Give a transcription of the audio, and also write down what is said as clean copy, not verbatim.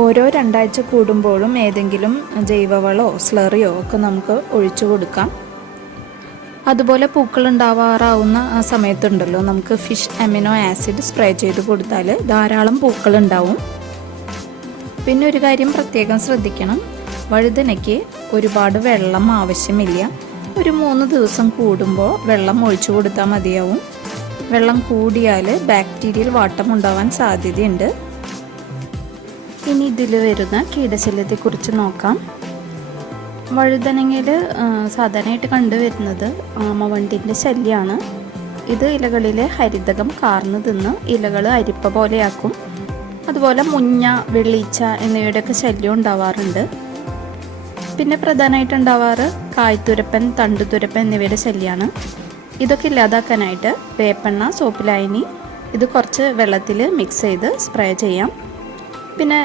ഓരോ 2 ആഴ്ച കൂടുമ്പോഴും ഏതെങ്കിലും ജൈവവളമോ സ്ലറിയോ ഒക്കെ നമുക്ക് ഒഴിച്ചു കൊടുക്കാം. അതുപോലെ പൂക്കൾ ഉണ്ടാവാറാവുന്ന ആ സമയത്തുണ്ടല്ലോ, നമുക്ക് ഫിഷ് അമിനോ ആസിഡ് സ്പ്രേ ചെയ്ത് കൊടുത്താൽ ധാരാളം പൂക്കൾ ഉണ്ടാവും. പിന്നെ ഒരു കാര്യം പ്രത്യേകം ശ്രദ്ധിക്കണം, വഴുതനയ്ക്ക് ഒരുപാട് വെള്ളം ആവശ്യമില്ല. ഒരു 3 ദിവസം കൂടുമ്പോൾ വെള്ളം ഒഴിച്ചു കൊടുത്താൽ മതിയാവും. വെള്ളം കൂടിയാൽ ബാക്ടീരിയൽ വാട്ടം ഉണ്ടാവാൻ സാധ്യതയുണ്ട്. ഇനി ഇതിൽ വരുന്ന കീടശല്യത്തെക്കുറിച്ച് നോക്കാം. വഴുതനങ്ങയിൽ സാധാരണയായിട്ട് കണ്ടുവരുന്നത് ആമവണ്ടിൻ്റെ ശല്യമാണ്. ഇത് ഇലകളിലെ ഹരിതകം കാർന്ന് തിന്ന് ഇലകൾ അരിപ്പ പോലെയാക്കും. അതുപോലെ മുഞ്ഞ, വെള്ളീച്ച എന്നിവയുടെയൊക്കെ ശല്യം ഉണ്ടാവാറുണ്ട്. പിന്നെ പ്രധാനമായിട്ട് ഉണ്ടാവാറ് കായ്ത്തുരപ്പൻ, തണ്ടുതുരപ്പൻ എന്നിവയുടെ ശല്യമാണ്. ഇതൊക്കെ ഇല്ലാതാക്കാനായിട്ട് വേപ്പെണ്ണ, സോപ്പ് ലായനി ഇത് കുറച്ച് വെള്ളത്തിൽ മിക്സ് ചെയ്ത് സ്പ്രേ ചെയ്യാം. പിന്നെ